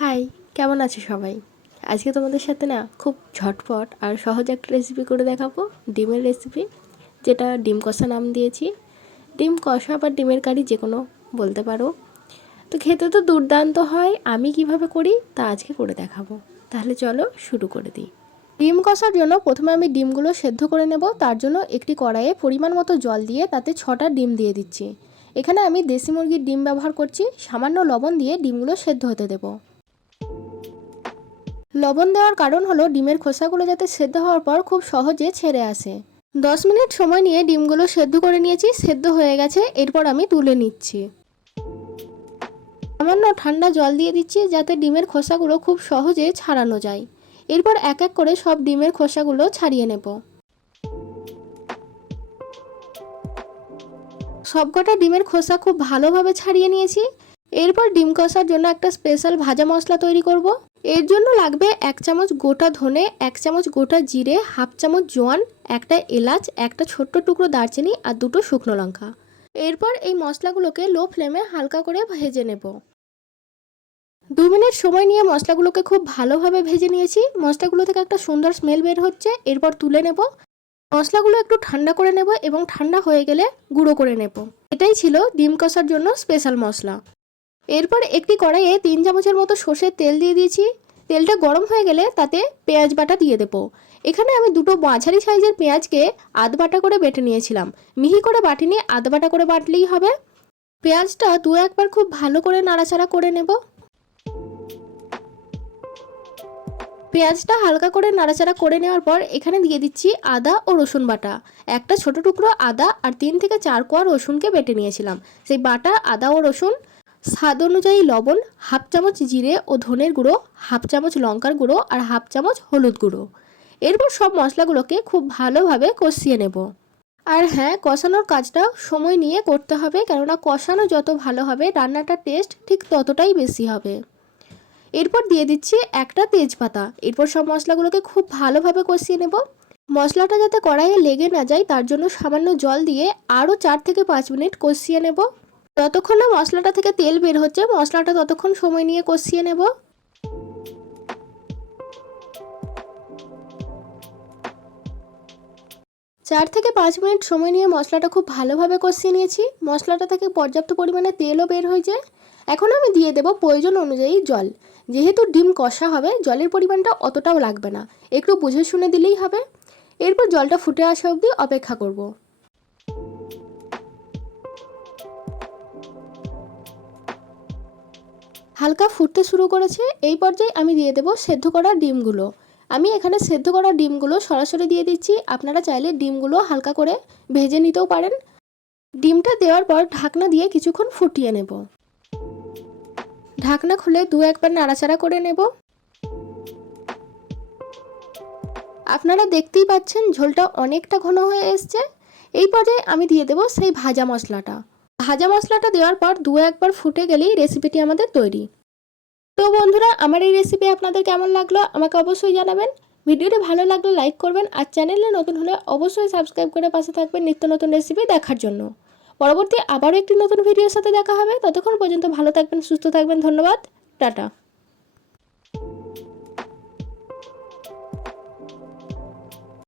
High কেমন আছে সবাই? আজকে তোমাদের সাথে না খুব ঝটপট আর সহজ একটা রেসিপি করে দেখাবো, ডিমের রেসিপি যেটা ডিম কষা নাম দিয়েছি। ডিম কষা বা ডিমের কারি যে কোনো বলতে পারো। তো খেতে তো দুর্দান্ত হয়, আমি কীভাবে করি তা আজকে করে দেখাবো। তাহলে চলো শুরু করে দিই। ডিম কষার জন্য প্রথমে আমি ডিমগুলো সেদ্ধ করে নেব, তার জন্য একটি কড়াইয়ে পরিমাণ মতো জল দিয়ে তাতে ছটা ডিম দিয়ে দিচ্ছি। এখানে আমি দেশি মুরগির ডিম ব্যবহার করছি, সামান্য লবণ দিয়ে ডিমগুলো সেদ্ধ হতে দেবো। লবণ দেওয়ার কারণ হলো ডিমের খোসাগুলো যাতে সেদ্ধ হওয়ার পর খুব সহজে ছেড়ে আসে। দশ মিনিট সময় নিয়ে ডিমগুলো সেদ্ধ করে নিয়েছি, সেদ্ধ হয়ে গেছে, এরপর আমি তুলে নিচ্ছি। সামান্য ঠান্ডা জল দিয়ে দিচ্ছি যাতে ডিমের খোসাগুলো খুব সহজে ছাড়ানো যায়। এরপর এক এক করে সব ডিমের খোসাগুলো ছাড়িয়ে নেব। সবকটা ডিমের খোসা খুব ভালোভাবে ছাড়িয়ে নিয়েছি। এরপর ডিম কষার জন্য একটা স্পেশাল ভাজা মশলা তৈরি করব। এর জন্য লাগবে এক চামচ গোটা ধনে, এক চামচ গোটা জিরে, হাফ চামচ জোয়ান, একটা এলাচ, একটা ছোট্ট টুকরো দারচিনি আর দুটো শুকনো লঙ্কা। এরপর এই মশলাগুলোকে লো ফ্লেমে হালকা করে ভেজে নেব। দু মিনিট সময় নিয়ে মশলাগুলোকে খুব ভালোভাবে ভেজে নিয়েছি। মশলাগুলো থেকে একটা সুন্দর স্মেল বের হচ্ছে। এরপর তুলে নেব। মশলাগুলো একটু ঠান্ডা করে নেব এবং ঠান্ডা হয়ে গেলে গুঁড়ো করে নেব। এটাই ছিল ডিম কষার জন্য স্পেশাল মশলা। এরপর একটি কড়াইয়ে তিন চামচের মতো সর্ষের তেল দিয়ে দিয়েছি। তেলটা গরম হয়ে গেলে তাতে পেঁয়াজ বাটা দিয়ে দেবো। এখানে আমি দুটো মাঝারি সাইজের পেঁয়াজকে আধ বাটা করে বেটে নিয়েছিলাম। মিহি করে বাটিনি আধ বাটা করে বাটলেই হবে। পেঁয়াজটা দু একবার খুব ভালো করে নাড়াচাড়া করে নেব। পেঁয়াজটা হালকা করে নাড়াচাড়া করে নেওয়ার পর এখানে দিয়ে দিচ্ছি আদা ও রসুন বাটা। একটা ছোট টুকরো আদা আর তিন থেকে চার কোয়া রসুনকে বেটে নিয়েছিলাম। সেই বাটা, আদা ও রসুন স্বাদ অনুযায়ী লবণ, হাফ চামচ জিরে ও ধনের গুঁড়ো, হাফ চামচ লঙ্কার গুঁড়ো আর হাফ চামচ হলুদ গুঁড়ো। এরপর সব মশলাগুলোকে খুব ভালোভাবে কষিয়ে নেব। আর হ্যাঁ কষানোর কাজটা সময় নিয়ে করতে হবে, কেননা কষানো যত ভালো হবে রান্নাটার টেস্ট ঠিক ততটাই বেশি হবে। এরপর দিয়ে দিচ্ছি একটা তেজপাতা। এরপর সব মশলাগুলোকে খুব ভালোভাবে কষিয়ে নেব। মশলাটা যাতে কড়াইয়ে লেগে না যায়, তার জন্য সামান্য জল দিয়ে আরও চার থেকে পাঁচ মিনিট কষিয়ে নেব। যতক্ষণ না মশলাটা থেকে তেল বের হচ্ছে। মশলাটা ততক্ষণ সময় নিয়ে কষিয়ে নেব। চার থেকে পাঁচ মিনিট সময় নিয়ে মশলাটা খুব ভালোভাবে কষিয়ে নিয়েছি। মশলাটা থেকে পর্যাপ্ত পরিমাণে তেলও বের হয়ে যায় এখন আমি দিয়ে দেব প্রয়োজন অনুযায়ী জল। যেহেতু ডিম কষা হবে, জলের পরিমাণটা অতটাও লাগবে না। একটু বুঝে শুনে দিলেই হবে। এরপর জলটা ফুটে আসা অবধি অপেক্ষা করব। হালকা ফুটতে শুরু করেছে, এই পর্যায়ে আমি দিয়ে দেবো সেদ্ধ করা ডিমগুলো। আমি এখানে সেদ্ধ করা ডিমগুলো সরাসরি দিয়ে দিচ্ছি। আপনারা চাইলে ডিমগুলো হালকা করে ভেজে নিতেও পারেন। ডিমটা দেওয়ার পর ঢাকনা দিয়ে কিছুক্ষণ ফুটিয়ে নেব। ঢাকনা খুলে দু একবার নাড়াচাড়া করে নেব। আপনারা দেখতেই পাচ্ছেন ঝোলটা অনেকটা ঘন হয়ে এসছে। এই পর্যায়ে আমি দিয়ে দেবো সেই ভাজা মশলাটা। ভাজা মশলাটা দেওয়ার পর দু একবার ফুটে গেলেই রেসিপিটি আমাদের তৈরি। তো বন্ধুরা, আমার এই রেসিপি আপনাদের কেমন লাগল আমাকে অবশ্যই জানাবেন। ভিডিওটি ভালো লাগলে লাইক করবেন আর চ্যানেলে নতুন হলে অবশ্যই সাবস্ক্রাইব করে পাশে থাকবেন নিত্য নতুন রেসিপি দেখার জন্য। পরবর্তী আবারও একটি নতুন ভিডিওর সাথে দেখা হবে। ততক্ষণ পর্যন্ত ভালো থাকবেন, সুস্থ থাকবেন, ধন্যবাদ, টাটা।